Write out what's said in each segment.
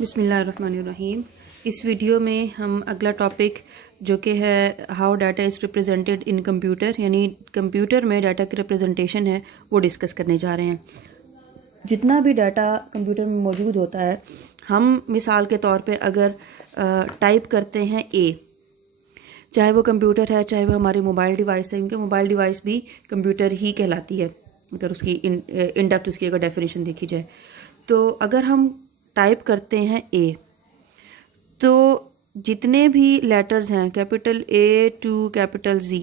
बिस्मिल्लाहिर्रहमानिर्रहीम। इस वीडियो में हम अगला टॉपिक जो कि है how data is represented in computer, यानी कंप्यूटर में डाटा की रिप्रेजेंटेशन है, वो डिस्कस करने जा रहे हैं। जितना भी डाटा कंप्यूटर में मौजूद होता है, हम मिसाल के तौर पे अगर टाइप करते हैं चाहे वो कंप्यूटर है चाहे वो हमारी मोबाइल डिवाइस है, क्योंकि मोबाइल डिवाइस भी कंप्यूटर ही कहलाती है अगर उसकी इन डेप्थ उसकी अगर डेफिनेशन देखी जाए। तो अगर हम टाइप करते हैं तो जितने भी लेटर्स हैं capital A to capital G,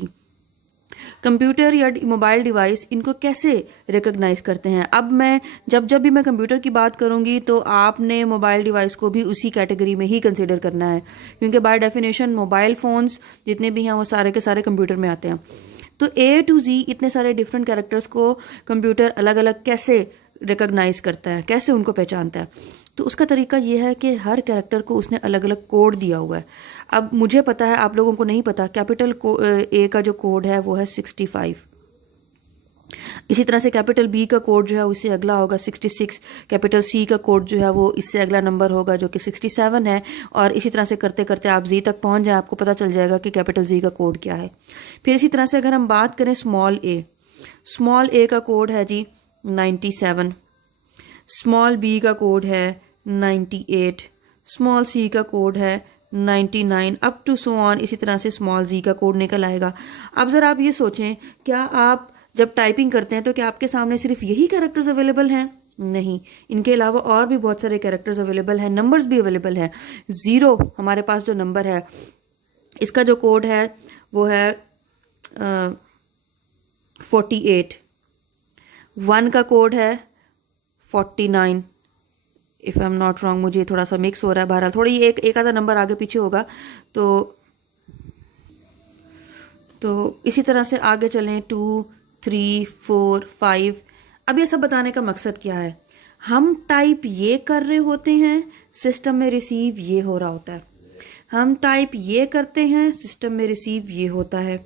computer या मोबाइल डिवाइस इनको कैसे रिकॉग्नाइज करते हैं। अब मैं जब भी मैं कंप्यूटर की बात करूंगी तो आपने मोबाइल डिवाइस को भी उसी कैटेगरी में ही कंसिडर करना है, क्योंकि बाय डेफिनेशन मोबाइल फोन्स जितने भी हैं वो सारे के सारे कंप्यूटर में आते हैं। तो ए टू जी इतने सारे डिफरेंट कैरेक्टर्स को कंप्यूटर अलग अलग कैसे रिकॉग्नाइज करता है, कैसे उनको पहचानता है। तो उसका तरीका यह है कि हर कैरेक्टर को उसने अलग अलग कोड दिया हुआ है। अब मुझे पता है, आप लोगों को नहीं पता। कैपिटल ए का जो कोड है वो है 65। इसी तरह से कैपिटल बी का कोड जो है उससे अगला होगा 66। कैपिटल सी का कोड जो है वो इससे अगला नंबर होगा जो कि 67 है। और इसी तरह से करते करते आप जी तक पहुंच जाए, आपको पता चल जाएगा कि कैपिटल जी का कोड क्या है। फिर इसी तरह से अगर हम बात करें स्मॉल ए का कोड है जी 97। स्मॉल बी का कोड है 98। स्मॉल सी का कोड है 99 अप टू सो ऑन। इसी तरह से स्मॉल जी का कोड निकल आएगा। अब जरा आप ये सोचें, क्या आप जब टाइपिंग करते हैं तो क्या आपके सामने सिर्फ यही कैरेक्टर्स अवेलेबल हैं? नहीं, इनके अलावा और भी बहुत सारे कैरेक्टर्स अवेलेबल हैं, नंबर्स भी अवेलेबल हैं। जीरो हमारे पास जो नंबर है इसका जो कोड है वो है 48। 1 का कोड है 49। If I am not wrong, मुझे थोड़ा सा मिक्स हो रहा है, बहरहाल थोड़ी एक आधा नंबर आगे पीछे होगा। तो इसी तरह से आगे चलें 2 3 4 5। अब ये सब बताने का मकसद क्या है? हम टाइप ये कर रहे होते हैं, सिस्टम में रिसीव ये हो रहा होता है। हम टाइप ये करते हैं, सिस्टम में रिसीव ये होता है।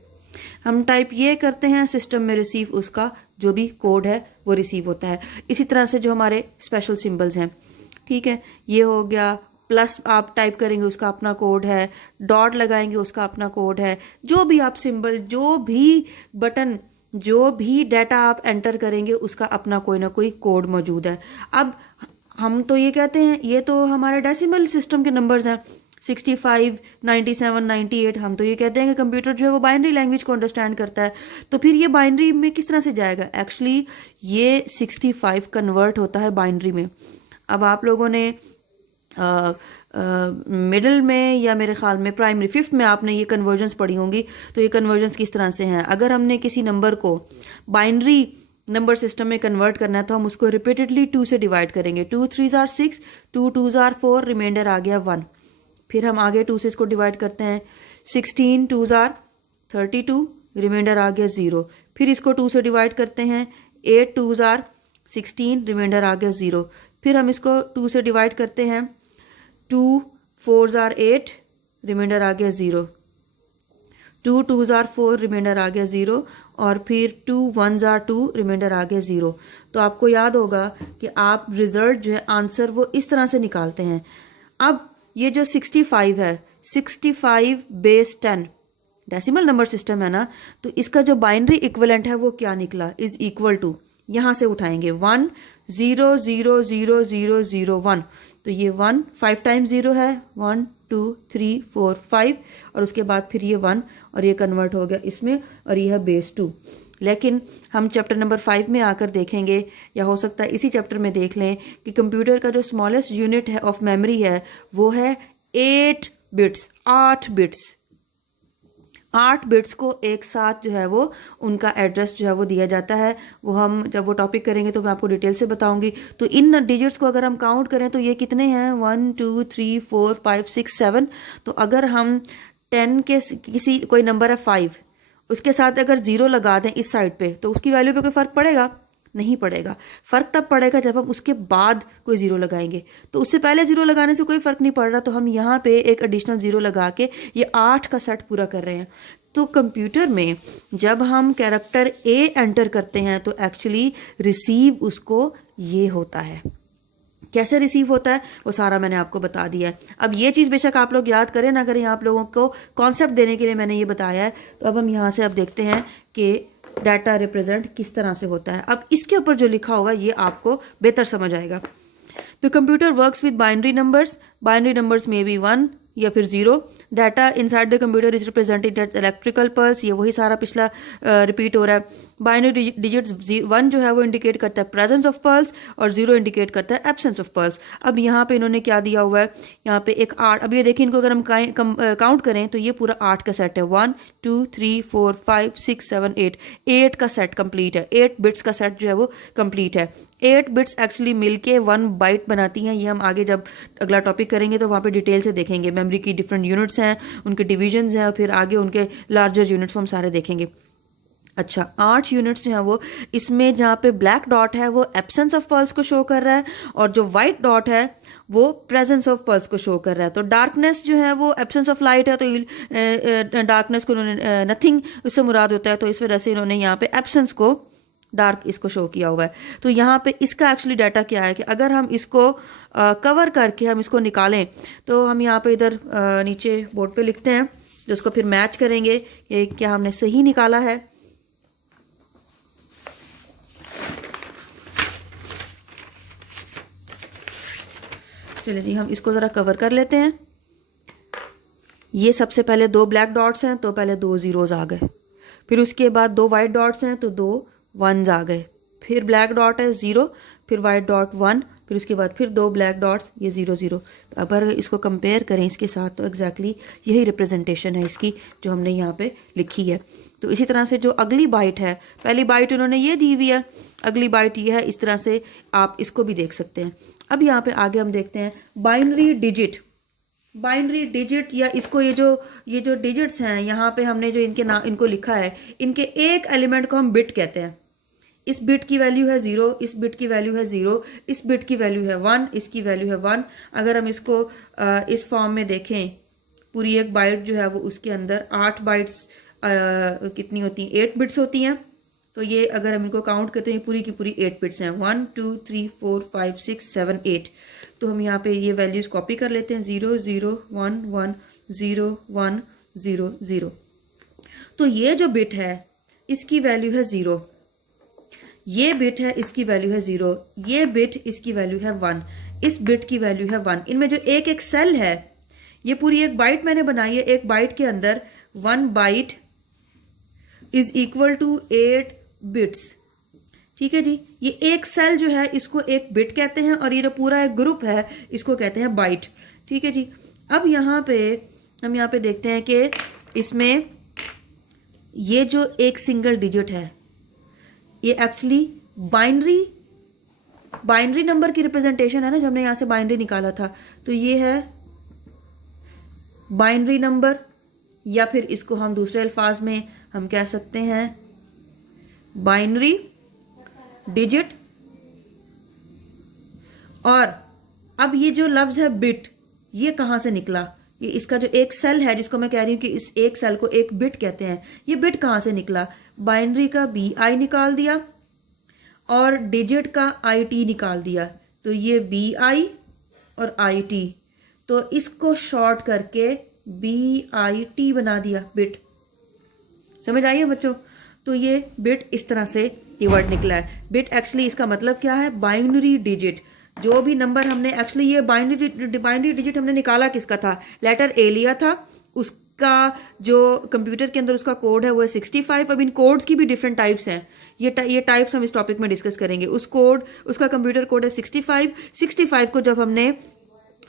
हम टाइप ये करते हैं, सिस्टम में रिसीव उसका जो भी कोड है वो रिसीव होता है। इसी तरह से जो हमारे स्पेशल सिंबल्स हैं, ठीक है, ये हो गया। प्लस आप टाइप करेंगे उसका अपना कोड है, डॉट लगाएंगे उसका अपना कोड है। जो भी आप सिंबल, जो भी बटन, जो भी डाटा आप एंटर करेंगे उसका अपना कोई ना कोई कोड मौजूद है। अब हम तो ये कहते हैं ये तो हमारे डेसिमल सिस्टम के नंबर्स हैं 65 97 98। हम तो ये कहते हैं कि कंप्यूटर जो है वो बाइनरी लैंग्वेज को अंडरस्टैंड करता है। तो फिर ये बाइनरी में किस तरह से जाएगा? एक्चुअली ये 65 कन्वर्ट होता है बाइनरी में। अब आप लोगों ने मिडिल में या मेरे ख्याल में प्राइमरी 5th में आपने ये कन्वर्जन्स पढ़ी होंगी। तो ये कन्वर्जन्स किस तरह से हैं? अगर हमने किसी नंबर को बाइनरी नंबर सिस्टम में कन्वर्ट करना है तो हम उसको रिपीटेडली 2 से डिवाइड करेंगे। 2 3 आर 6, 2 2 आर 4, रिमाइंडर आ गया 1। फिर हम आगे 2 से इसको डिवाइड करते हैं। 16 2 आर 32, रिमाइंडर आ गया 0। फिर इसको 2 से डिवाइड करते हैं। 8 2 आर 16, रिमाइंडर आ गया 0। फिर हम इसको 2 से डिवाइड करते हैं। 2 4 आर 8, रिमाइंडर आ गया 0। 2 2 आर 4, रिमाइंडर आ गया 0। और फिर 2 1 आर 2, रिमाइंडर आ गया 0। तो आपको याद होगा कि आप रिजल्ट जो है आंसर वो इस तरह से निकालते हैं। अब ये जो 65 है, 65 बेस 10 डेसिमल नंबर सिस्टम है ना, तो इसका जो बाइनरी इक्विवेलेंट है वो क्या निकला? इज इक्वल टू, यहां से उठाएंगे 1 0 0 0 0 0 1। तो ये 1 5 टाइम्स 0 है, 1 2 3 4 5, और उसके बाद फिर ये 1 और ये कन्वर्ट हो गया इसमें, और ये है बेस 2। लेकिन हम चैप्टर नंबर 5 में आकर देखेंगे, या हो सकता है इसी चैप्टर में देख लें कि कंप्यूटर का जो स्मॉलेस्ट यूनिट है ऑफ मेमोरी है वो है 8 बिट्स, 8 बिट्स। 8 बिट्स को एक साथ जो है वो उनका एड्रेस जो है वो दिया जाता है। वो हम जब वो टॉपिक करेंगे तो मैं आपको डिटेल से बताऊंगी। तो इन डिजिट्स को अगर हम काउंट करें तो ये कितने हैं? 1 2 3 4 5 6 7। तो अगर हम 10 के किसी कोई नंबर है 5, उसके साथ अगर 0 लगा दें इस साइड पे, तो उसकी वैल्यू पे कोई फर्क पड़ेगा? नहीं पड़ेगा। फर्क तब पड़ेगा जब हम उसके बाद कोई 0 लगाएंगे। तो उससे पहले 0 लगाने से कोई फर्क नहीं पड़ रहा, तो हम यहाँ पे एक एडिशनल 0 लगा के ये 8 का सेट पूरा कर रहे हैं। तो कंप्यूटर में जब हम कैरेक्टर ए एंटर करते हैं तो एक्चुअली रिसीव उसको ये होता है। कैसे रिसीव होता है वो सारा मैंने आपको बता दिया है। अब ये चीज़ बेशक आप लोग याद करें ना करें, आप लोगों को कॉन्सेप्ट देने के लिए मैंने ये बताया है। तो अब हम यहाँ से अब देखते हैं कि डाटा रिप्रेजेंट किस तरह से होता है। अब इसके ऊपर जो लिखा होगा ये आपको बेहतर समझ आएगा। तो computer works with binary numbers में बी 1 या फिर 0। Data inside the computer is represented as electrical pulse, ये वही सारा पिछला रिपीट हो रहा है। बाइनरी डिजिट्स 1 जो है वो इंडिकेट करता है प्रेजेंस ऑफ पल्स और 0 इंडिकेट करता है एब्सेंस ऑफ पल्स। अब यहाँ पे इन्होंने क्या दिया हुआ है, यहाँ पे एक 8, अब ये देखिए इनको अगर हम काउंट करें तो ये पूरा 8 का सेट है। 1 2 3 4 5 6 7 8, 8 का सेट कंप्लीट है। 8 बिट्स का सेट जो है वो कंप्लीट है। 8 बिट्स एक्चुअली मिलके 1 बाइट बनाती हैं। ये हम आगे जब अगला टॉपिक करेंगे तो वहाँ पे डिटेल से देखेंगे। मेमोरी की डिफरेंट यूनिट्स हैं, उनके डिविजन्स हैं और फिर आगे उनके लार्जर यूनिट्स हम सारे देखेंगे। अच्छा, 8 यूनिट्स जो है वो इसमें जहाँ पे ब्लैक डॉट है वो एब्सेंस ऑफ पल्स को शो कर रहा है और जो व्हाइट डॉट है वो प्रेजेंस ऑफ पल्स को शो कर रहा है। तो डार्कनेस जो है वो एब्सेंस ऑफ लाइट है, तो डार्कनेस को उन्होंने नथिंग उससे मुराद होता है, तो इस वजह से इन्होंने यहाँ पे एब्सेंस को डार्क इसको शो किया हुआ है। तो यहाँ पे इसका एक्चुअली डाटा क्या है कि अगर हम इसको कवर करके हम इसको निकालें तो हम यहाँ पे इधर नीचे बोर्ड पे लिखते हैं, जो उसको फिर मैच करेंगे कि क्या हमने सही निकाला है। चलिए जी, हम इसको ज़रा कवर कर लेते हैं। ये सबसे पहले 2 ब्लैक डॉट्स हैं तो पहले 2 जीरोज आ गए, फिर उसके बाद 2 वाइट डॉट्स हैं तो 2 वन्स आ गए, फिर ब्लैक डॉट है 0, फिर वाइट डॉट 1, फिर उसके बाद फिर 2 ब्लैक डॉट्स, ये 0 0। तो अगर इसको कंपेयर करें इसके साथ तो एग्जैक्टली यही रिप्रेजेंटेशन है इसकी जो हमने यहाँ पे लिखी है। तो इसी तरह से जो अगली बाइट है, पहली बाइट उन्होंने ये दी हुई है, अगली बाइट ये है, इस तरह से आप इसको भी देख सकते हैं। अब यहाँ पे आगे हम देखते हैं बाइनरी डिजिट या इसको ये जो डिजिट्स हैं यहाँ पे हमने जो इनको लिखा है, इनके एक एलिमेंट को हम बिट कहते हैं। इस बिट की वैल्यू है 0, इस बिट की वैल्यू है 0, इस बिट की वैल्यू है 1, इसकी वैल्यू है 1। अगर हम इसको इस फॉर्म में देखें, पूरी एक बाइट जो है वो उसके अंदर 8 बाइट्स कितनी होती हैं, 8 बिट्स होती हैं। तो ये अगर हम इनको काउंट करते हैं पूरी की पूरी 8 बिट्स हैं, 1 2 3 4 5 6 7 8। तो हम यहाँ पे ये वैल्यूज कॉपी कर लेते हैं, 0 0 1 1 0 1 0 0। तो ये जो बिट है इसकी वैल्यू है 0, ये बिट है इसकी वैल्यू है 0, ये बिट इसकी वैल्यू है 1, इस बिट की वैल्यू है 1। इनमें जो एक एक सेल है, ये पूरी एक बाइट मैंने बनाई है, एक बाइट के अंदर 1 byte is equal to 8 bits. ठीक है जी, ये एक सेल जो है इसको एक बिट कहते हैं और ये जो पूरा एक ग्रुप है इसको कहते हैं बाइट। ठीक है जी, अब यहाँ पे हम यहाँ पे देखते हैं कि इसमें ये जो एक सिंगल डिजिट है ये एक्चुअली बाइनरी नंबर की रिप्रेजेंटेशन है ना, जब हमने यहां से बाइनरी निकाला था। तो ये है बाइनरी नंबर, या फिर इसको हम दूसरे अल्फाज में हम कह सकते हैं बाइनरी डिजिट। और अब ये जो लफ्ज है बिट, ये कहां से निकला, ये इसका जो एक सेल है जिसको मैं कह रही हूं कि इस एक सेल को एक बिट कहते हैं, ये बिट कहां से निकला, बाइनरी का BI निकाल दिया और डिजिट का IT निकाल दिया। तो ये BI और IT, तो इसको शॉर्ट करके BIT बना दिया, बिट। समझ आइए बच्चों, तो ये बिट इस तरह से ये वर्ड निकला है। बिट एक्चुअली इसका मतलब क्या है, बाइनरी डिजिट। जो भी नंबर हमने एक्चुअली ये बाइनरी डिजिट हमने निकाला किसका था, लेटर A लिया था, उसका जो कंप्यूटर के अंदर उसका कोड है वो है 65। अब इन कोड्स की भी डिफरेंट टाइप्स हैं, ये टाइप्स हम इस टॉपिक में डिस्कस करेंगे। उसका कंप्यूटर कोड है 65 को जब हमने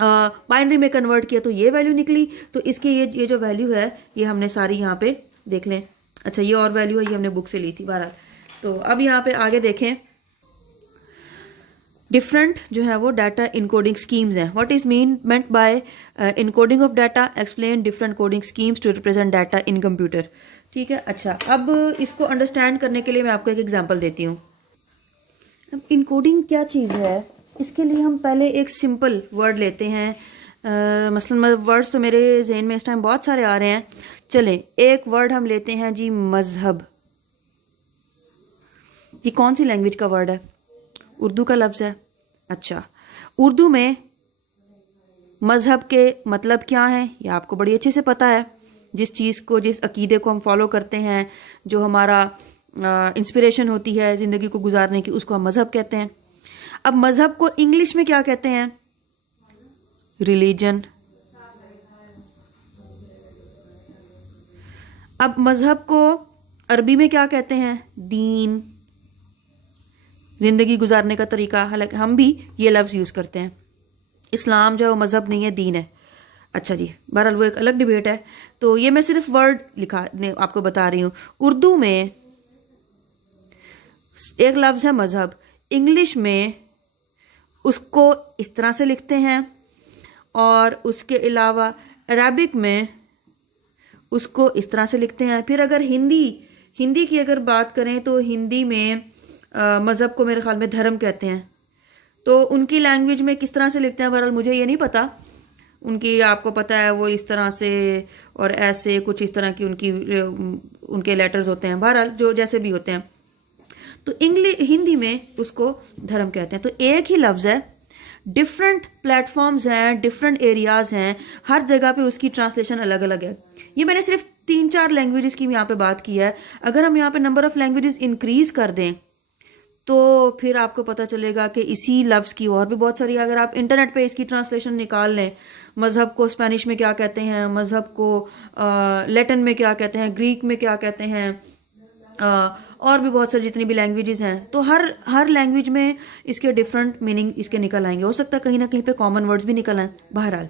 बाइनरी में कन्वर्ट किया तो ये वैल्यू निकली। तो इसकी ये जो वैल्यू है ये हमने सारी यहाँ पे देख लें। अच्छा, ये और वैल्यू है, ये हमने बुक से ली थी बहरहाल। तो अब यहाँ पे आगे देखें, डिफरेंट जो है वो डाटा इनकोडिंग स्कीम्स हैं। What is meant by encoding of data, explain different coding schemes to represent data in computer. ठीक है, अच्छा, अब इसको अंडरस्टैंड करने के लिए मैं आपको एक एग्जांपल देती हूँ। अब इनकोडिंग क्या चीज़ है, इसके लिए हम पहले एक सिंपल वर्ड लेते हैं। मसलन वर्ड्स तो मेरे जहन में इस टाइम बहुत सारे आ रहे हैं। चलें, एक वर्ड हम लेते हैं जी, मजहब। ये कौन सी लैंग्वेज का वर्ड है, उर्दू का लफ्ज़ है। अच्छा, उर्दू में मजहब के मतलब क्या है ये आपको बड़ी अच्छे से पता है। जिस चीज़ को, जिस अकीदे को हम फॉलो करते हैं, जो हमारा इंस्पिरेशन होती है ज़िंदगी को गुजारने की, उसको हम मजहब कहते हैं। अब मजहब को इंग्लिश में क्या कहते हैं? रिलीजन। अब मजहब को अरबी में क्या कहते हैं? दीन, जिंदगी गुजारने का तरीका। हालांकि हम भी ये लफ्ज़ यूज़ करते हैं। इस्लाम जो है वो मजहब नहीं है, दीन है। अच्छा जी, बहरहाल वो एक अलग डिबेट है। तो ये मैं सिर्फ वर्ड लिखा आपको बता रही हूँ। उर्दू में एक लफ्ज़ है मजहब, इंग्लिश में उसको इस तरह से लिखते हैं, और उसके अलावा अरबिक में उसको इस तरह से लिखते हैं। फिर अगर हिंदी की अगर बात करें तो हिंदी में मज़हब को मेरे ख्याल में धर्म कहते हैं। तो उनकी लैंग्वेज में किस तरह से लिखते हैं बहरहाल मुझे ये नहीं पता। उनकी आपको पता है वो इस तरह से और ऐसे कुछ इस तरह की उनके लेटर्स होते हैं, बहरहाल जो जैसे भी होते हैं। तो हिंदी में उसको धर्म कहते हैं। तो एक ही लफ्ज़ है, डिफरेंट प्लेटफॉर्म्स हैं, डिफरेंट एरियाज हैं, हर जगह पे उसकी ट्रांसलेशन अलग अलग है। ये मैंने सिर्फ 3-4 लैंग्वेजेस की यहाँ पे बात की है। अगर हम यहाँ पे नंबर ऑफ लैंग्वेजेस इंक्रीज कर दें तो फिर आपको पता चलेगा कि इसी लफ्ज़ की और भी बहुत सारी, अगर आप इंटरनेट पे इसकी ट्रांसलेशन निकाल लें, मज़हब को स्पेनिश में क्या कहते हैं, मज़हब को लैटिन में क्या कहते हैं, ग्रीक में क्या कहते हैं, और भी बहुत सारी जितनी भी लैंग्वेजेस हैं, तो हर लैंग्वेज में इसके डिफरेंट मीनिंग इसके निकल आएंगे। हो सकता है कहीं ना कहीं पे कॉमन वर्ड्स भी निकल आए। बहरहाल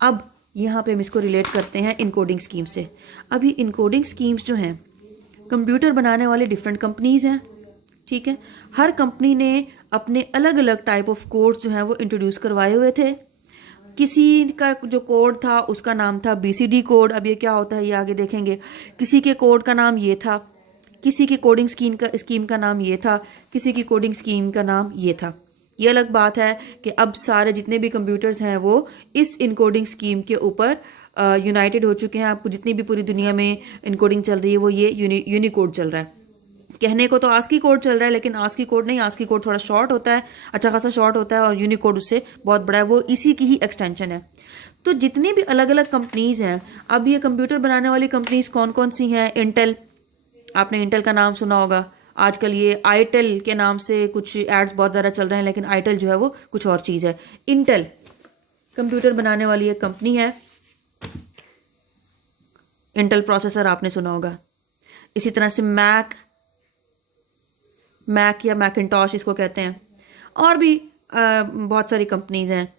अब यहाँ पे हम इसको रिलेट करते हैं इनकोडिंग स्कीम से। अभी इनकोडिंग स्कीम्स जो हैं, कंप्यूटर बनाने वाले डिफरेंट कंपनीज हैं, ठीक है। हर कंपनी ने अपने अलग अलग टाइप ऑफ कोड्स जो हैं वो इंट्रोड्यूस करवाए हुए थे। किसी का जो कोड था उसका नाम था BCD कोड। अब ये क्या होता है ये आगे देखेंगे। किसी के कोड का नाम ये था, किसी की कोडिंग स्कीम का नाम ये था, किसी की कोडिंग स्कीम का नाम ये था। ये अलग बात है कि अब सारे जितने भी कंप्यूटर्स हैं वो इस इनकोडिंग स्कीम के ऊपर यूनाइटेड हो चुके हैं। आपको जितनी भी पूरी दुनिया में इनकोडिंग चल रही है वो ये यूनिकोड चल रहा है। कहने को तो आस्की कोड चल रहा है, लेकिन आस्की कोड नहीं, आस्की कोड थोड़ा शॉर्ट होता है, अच्छा खासा शॉर्ट होता है, और यूनिकोड उससे बहुत बड़ा है, वो इसी की ही एक्सटेंशन है। तो जितनी भी अलग अलग कंपनीज हैं, अब ये कंप्यूटर बनाने वाली कंपनीज कौन कौन सी हैं? इंटेल, आपने इंटेल का नाम सुना होगा। आजकल ये आईटेल के नाम से कुछ एड्स बहुत ज़्यादा चल रहे हैं, लेकिन आईटेल जो है वो कुछ और चीज़ है। इंटेल कंप्यूटर बनाने वाली एक कंपनी है। इंटेल प्रोसेसर आपने सुना होगा। इसी तरह से मैक या मैकिंटॉश इसको कहते हैं, और भी बहुत सारी कंपनीज हैं।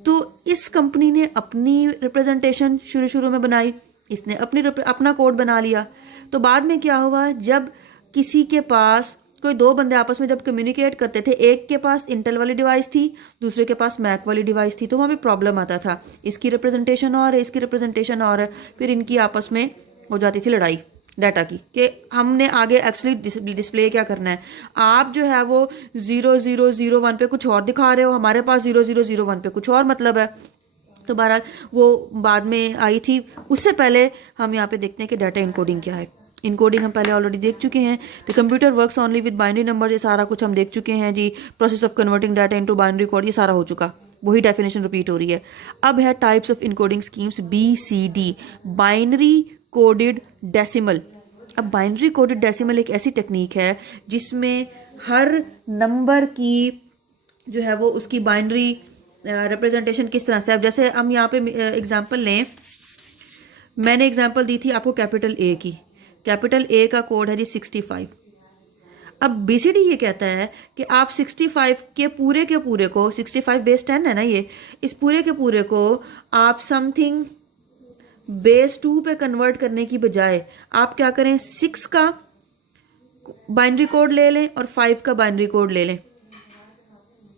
तो इस कंपनी ने अपनी रिप्रेजेंटेशन शुरू में बनाई, इसने अपना कोड बना लिया। तो बाद में क्या हुआ, जब किसी के पास कोई दो बंदे आपस में जब कम्युनिकेट करते थे, एक के पास इंटेल वाली डिवाइस थी, दूसरे के पास मैक वाली डिवाइस थी, तो वहाँ भी प्रॉब्लम आता था। इसकी रिप्रेजेंटेशन और है, इसकी रिप्रेजेंटेशन और है, फिर इनकी आपस में हो जाती थी लड़ाई डाटा की कि हमने आगे एक्चुअली डिस्प्ले क्या करना है। आप जो है वो 0001 पे कुछ और दिखा रहे हो, हमारे पास 0001 पे कुछ और मतलब है। तो बहरहाल वो बाद में आई थी। उससे पहले हम यहाँ पे देखते हैं कि डाटा इनकोडिंग क्या है। इनकोडिंग हम पहले ऑलरेडी देख चुके हैं। The computer works only with binary number, ये सारा कुछ हम देख चुके हैं जी। Process of converting data into binary code, ये सारा हो चुका, वही डेफिनेशन रिपीट हो रही है। अब है types of encoding schemes, BCD, binary coded decimal. अब बाइनरी कोडेड डेसिमल एक ऐसी टेक्निक है जिसमें हर नंबर की जो है वो उसकी बाइनरी रिप्रेजेंटेशन किस तरह से। अब जैसे हम यहाँ पे एग्जांपल लें, मैंने एग्जांपल दी थी आपको कैपिटल A की। कैपिटल A का कोड है जी 65। अब BCD ये कहता है कि आप 65 के पूरे को, 65 बेस 10 है ना ये, इस पूरे के पूरे को आप समथिंग बेस 2 पे कन्वर्ट करने की बजाय आप क्या करें, 6 का बाइनरी कोड ले लें और 5 का बाइनरी कोड ले लें।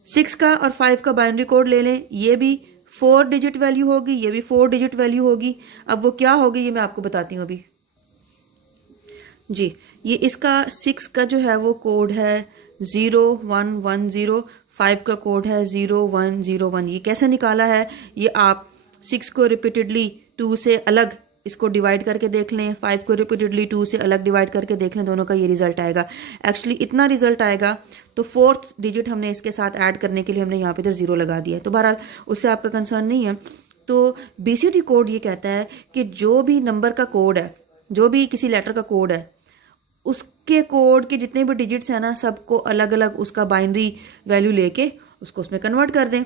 6 का और 5 का बाइनरी कोड ले लें, ये भी 4 डिजिट वैल्यू होगी, ये भी 4 डिजिट वैल्यू होगी। अब वो क्या होगी ये मैं आपको बताती हूँ अभी जी। ये इसका 6 का जो है वो कोड है 0110, 5 का कोड है 0101। ये कैसे निकाला है, ये आप 6 को रिपीटेडली 2 से अलग इसको डिवाइड करके देख लें, 5 को रिपीटेडली 2 से अलग डिवाइड करके देख लें, दोनों का ये रिजल्ट आएगा। एक्चुअली इतना रिजल्ट आएगा, तो 4th डिजिट हमने इसके साथ ऐड करने के लिए हमने यहाँ पे इधर 0 लगा दिया, तो बहरहाल उससे आपका कंसर्न नहीं है। तो BCD कोड ये कहता है कि जो भी नंबर का कोड है, जो भी किसी लेटर का कोड है, उसके कोड के जितने भी डिजिट्स हैं ना, सबको अलग अलग उसका बाइनरी वैल्यू लेके उसको उसमें कन्वर्ट कर दें।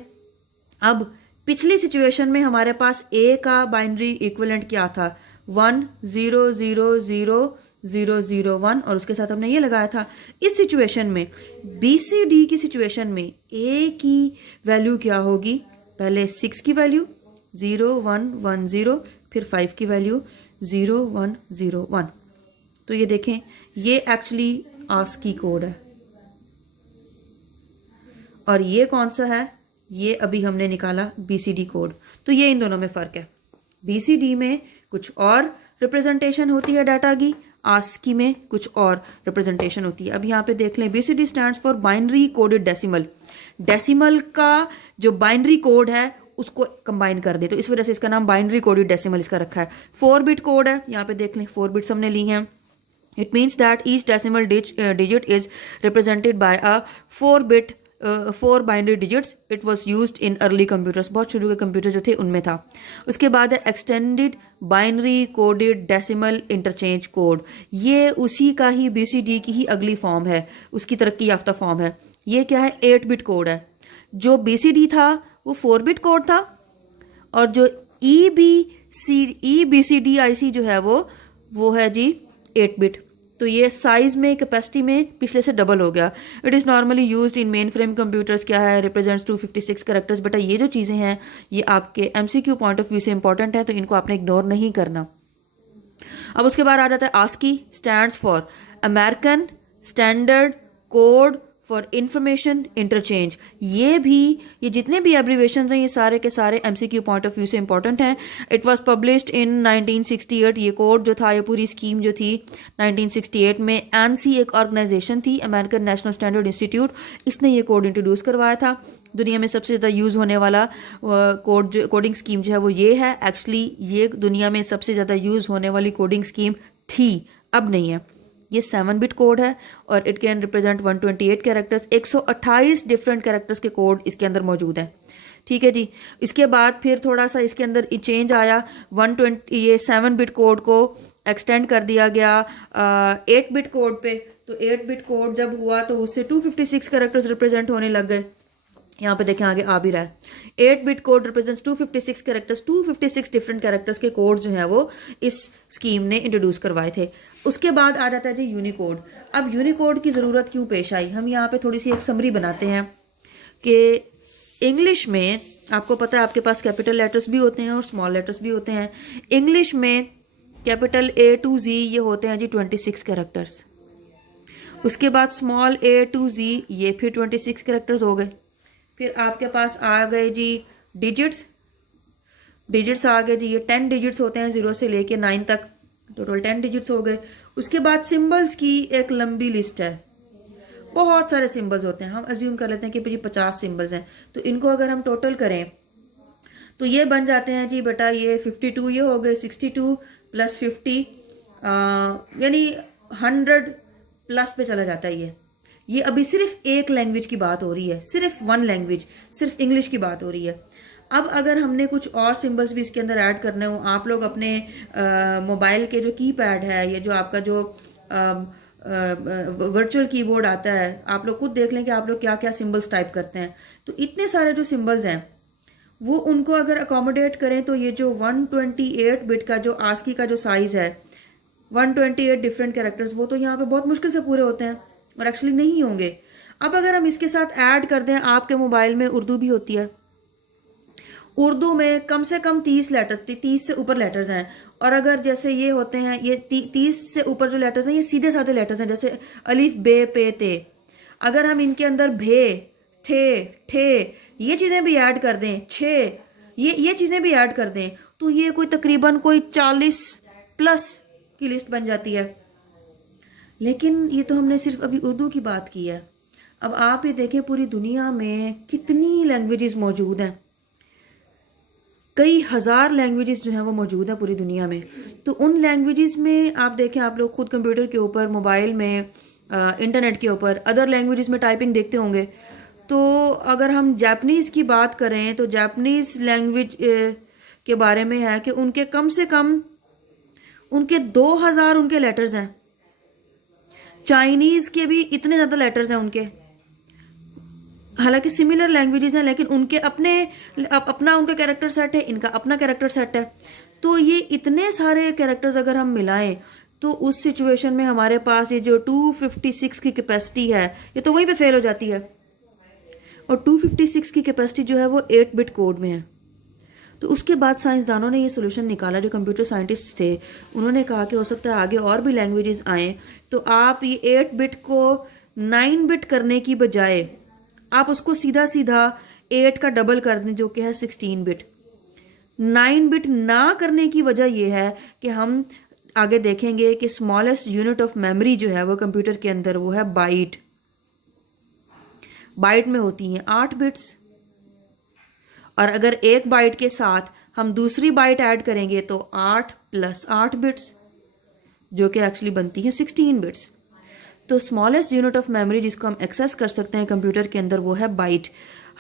अब पिछली सिचुएशन में हमारे पास A का बाइनरी इक्विवेलेंट क्या था, 1 0 0 0 0 0 1, और उसके साथ हमने ये लगाया था। इस सिचुएशन में BCD की सिचुएशन में A की वैल्यू क्या होगी, पहले 6 की वैल्यू 0 1 1 0, फिर 5 की वैल्यू 0 1 0 1। तो ये देखें, ये एक्चुअली ASCII कोड है, और ये कौन सा है, ये अभी हमने निकाला BCD कोड। तो ये इन दोनों में फ़र्क है, BCD में कुछ और रिप्रेजेंटेशन होती है डाटा की, ASCII में कुछ और रिप्रेजेंटेशन होती है। अब यहाँ पे देख लें, BCD stands for binary coded decimal. Decimal का जो बाइनरी कोड है उसको कंबाइन कर दे, तो इस वजह से इसका नाम बाइनरी कोडेड डेसिमल इसका रखा है। 4 बिट कोड है, यहाँ पे देख लें 4 बिट्स हमने ली हैं। It means that each decimal digit is represented by a 4 binary digits. It was used in early computers. बहुत शुरू के कंप्यूटर जो थे उनमें था। उसके बाद है extended binary coded decimal interchange code. ये उसी का ही BCD की ही अगली फॉर्म है, उसकी तरक्की याफ्ता फॉर्म है। ये क्या है, 8 बिट कोड है। जो BCD था वो 4 बिट कोड था, और जो EBCDIC जो है वो है जी 8 बिट। तो ये साइज में, कैपेसिटी में पिछले से डबल हो गया। It is normally used in main frame computers, क्या है, रिप्रेजेंट्स 256 कैरेक्टर्स। बेटा ये जो चीज़ें हैं ये आपके MCQ पॉइंट ऑफ व्यू से इंपॉर्टेंट है, तो इनको आपने इग्नोर नहीं करना। अब उसके बाद आ जाता है ASCII stands for American standard code for information interchange. ये जितने भी एब्रीवेशन हैं ये सारे के सारे MCQ पॉइंट ऑफ व्यू से इंपॉर्टेंट हैं। It was published in 1968। ये कोड जो था, ये पूरी स्कीम जो थी 1968 में। ANSI एक ऑर्गेनाइजेशन थी, अमेरिकन नेशनल स्टैंडर्ड इंस्टीट्यूट, इसने ये कोड इंट्रोड्यूस करवाया था। दुनिया में सबसे ज़्यादा यूज़ होने वाला कोडिंग स्कीम जो है वो ये है। एक्चुअली ये दुनिया में सबसे ज़्यादा यूज़ होने वाली कोडिंग स्कीम थी, अब नहीं है। ये 7 बिट कोड है, और it can represent 128 characters. 128 different characters के कोड इसके अंदर मौजूद हैं। ठीक है जी। इसके बाद फिर थोड़ा सा इसके अंदर चेंज आया, 120 ये 7 बिट कोड को एक्सटेंड कर दिया गया 8 बिट कोड पे। तो 8 बिट कोड जब हुआ तो उससे 256 कैरेक्टर्स रिप्रेजेंट होने लग गए। यहाँ पे देखें आगे आ भी रहा है, 8 bit code represents 256 characters. 256 different characters के कोड जो है वो इस स्कीम ने इंट्रोड्यूस करवाए थे। उसके बाद आ जाता है जी यूनिकोड। अब यूनिकोड की ज़रूरत क्यों पेश आई, हम यहाँ पे थोड़ी सी एक समरी बनाते हैं कि इंग्लिश में आपको पता है आपके पास कैपिटल लेटर्स भी होते हैं और स्मॉल लेटर्स भी होते हैं। इंग्लिश में कैपिटल A to Z ये होते हैं जी 26 कैरेक्टर्स। उसके बाद स्मॉल A to Z ये फिर 26 कैरेक्टर्स हो गए। फिर आपके पास आ गए जी डिजिट्स आ गए जी, ये 10 डिजिट्स होते हैं 0 से लेके 9 तक, टोटल 10 डिजिट्स हो गए। उसके बाद सिंबल्स की एक लंबी लिस्ट है, बहुत सारे सिंबल्स होते हैं। हम अज्यूम कर लेते हैं कि भाई 50 सिंबल्स हैं, तो इनको अगर हम टोटल करें तो ये बन जाते हैं जी बेटा ये 52, ये हो गए 62 प्लस 50 यानी 100 प्लस पे चला जाता है। ये अभी सिर्फ एक लैंग्वेज की बात हो रही है, सिर्फ 1 लैंग्वेज, सिर्फ इंग्लिश की बात हो रही है। अब अगर हमने कुछ और सिंबल्स भी इसके अंदर ऐड करने हो, आप लोग अपने मोबाइल के जो कीपैड है, ये जो आपका जो वर्चुअल कीबोर्ड आता है, आप लोग खुद देख लें कि आप लोग क्या क्या सिंबल्स टाइप करते हैं। तो इतने सारे जो सिंबल्स हैं वो उनको अगर अकोमोडेट करें तो ये जो 128 बिट का जो ASCII का जो साइज है, 128 डिफरेंट कैरेक्टर्स, वो तो यहाँ पे बहुत मुश्किल से पूरे होते हैं और एक्चुअली नहीं होंगे। अब अगर हम इसके साथ ऐड कर दें, आपके मोबाइल में उर्दू भी होती है, उर्दू में कम से कम 30 से ऊपर लेटर्स हैं। और अगर जैसे ये होते हैं, ये 30 से ऊपर जो लेटर्स हैं ये सीधे साधे लेटर्स हैं, जैसे अलिफ बे पे ते। अगर हम इनके अंदर भे थे ठे ये चीजें भी ऐड कर दें, छे ये चीजें भी ऐड कर दें, तो ये कोई तकरीबन कोई 40 प्लस की लिस्ट बन जाती है। लेकिन ये तो हमने सिर्फ अभी उर्दू की बात की है। अब आप ये देखें पूरी दुनिया में कितनी लैंग्वेजेस मौजूद हैं। कई हज़ार लैंग्वेजेस जो हैं वो मौजूद हैं पूरी दुनिया में। तो उन लैंग्वेजेस में आप देखें, आप लोग खुद कंप्यूटर के ऊपर, मोबाइल में, इंटरनेट के ऊपर अदर लैंग्वेजेस में टाइपिंग देखते होंगे। तो अगर हम जापानीज़ की बात करें तो जापानीज़ लैंग्वेज के बारे में है कि उनके कम से कम उनके 2000 उनके लेटर्स हैं। चाइनीज़ के भी इतने ज़्यादा लेटर्स हैं उनके। हालांकि सिमिलर लैंग्वेजेस हैं लेकिन उनके अपना उनका कैरेक्टर सेट है, इनका अपना कैरेक्टर सेट है। तो ये इतने सारे कैरेक्टर्स अगर हम मिलाएं तो उस सिचुएशन में हमारे पास ये जो 256 की कैपेसिटी है ये तो वहीं पे फेल हो जाती है। और 256 की कैपेसिटी जो है वो 8 बिट कोड में है। तो उसके बाद साइंसदानों ने ये सोल्यूशन निकाला, जो कंप्यूटर साइंटिस्ट थे उन्होंने कहा कि हो सकता है आगे और भी लैंग्वेजेस आए, तो आप ये 8 बिट को 9 बिट करने की बजाय आप उसको सीधा सीधा 8 का डबल कर दें, जो कि है 16 बिट। 9 बिट ना करने की वजह यह है कि हम आगे देखेंगे कि स्मॉलेस्ट यूनिट ऑफ मेमोरी जो है वो कंप्यूटर के अंदर वो है बाइट। बाइट में होती हैं 8 बिट्स, और अगर एक बाइट के साथ हम दूसरी बाइट ऐड करेंगे तो 8 + 8 बिट्स, जो कि एक्चुअली बनती है 16 बिट्स। तो स्मॉलेस्ट यूनिट ऑफ मेमोरी जिसको हम एक्सेस कर सकते हैं कंप्यूटर के अंदर वो है बाइट।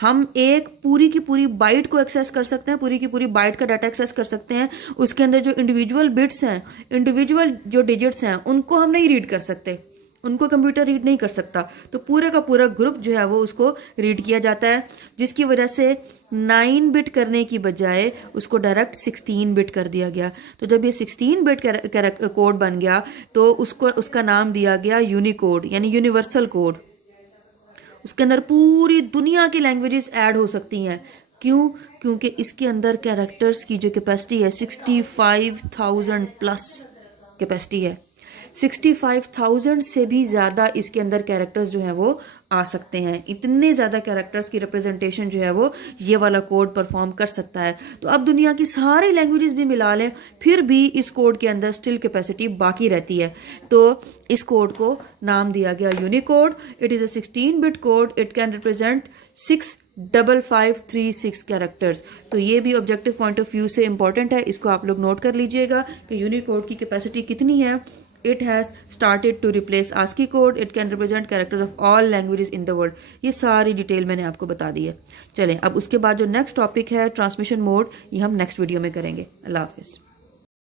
हम एक पूरी की पूरी बाइट को एक्सेस कर सकते हैं, पूरी की पूरी बाइट का डाटा एक्सेस कर सकते हैं। उसके अंदर जो इंडिविजुअल बिट्स हैं, इंडिविजुअल जो डिजिट्स हैं, उनको हम नहीं रीड कर सकते, उनको कंप्यूटर रीड नहीं कर सकता। तो पूरे का पूरा ग्रुप जो है वो उसको रीड किया जाता है, जिसकी वजह से 9 बिट करने की बजाय उसको डायरेक्ट 16 बिट कर दिया गया। तो जब ये 16 बिट कोड बन गया तो उसका नाम दिया गया यूनिकोड, यानी यूनिवर्सल कोड। उसके अंदर पूरी दुनिया की लैंग्वेजेस ऐड हो सकती हैं। क्यों? क्योंकि इसके अंदर कैरेक्टर्स की जो कैपेसिटी है 65,000 प्लस कैपेसिटी है। 65,000 से भी ज़्यादा इसके अंदर कैरेक्टर्स जो हैं वो आ सकते हैं। इतने ज़्यादा कैरेक्टर्स की रिप्रेजेंटेशन जो है वो ये वाला कोड परफॉर्म कर सकता है। तो अब दुनिया की सारी लैंग्वेजेस भी मिला लें, फिर भी इस कोड के अंदर स्टिल कैपेसिटी बाकी रहती है। तो इस कोड को नाम दिया गया Unicode. It is a 16 bit code. It can represent 65536 characters. तो ये भी ऑब्जेक्टिव पॉइंट ऑफ व्यू से इंपॉर्टेंट है, इसको आप लोग नोट कर लीजिएगा कि यूनिकोड की कैपेसिटी कितनी है। It has started to replace ASCII code. It can represent characters of all languages in the world. ये सारी डिटेल मैंने आपको बता दी है। चलें अब उसके बाद जो नेक्स्ट टॉपिक है ट्रांसमिशन मोड, ये हम नेक्स्ट वीडियो में करेंगे। अल्लाह हाफिज़।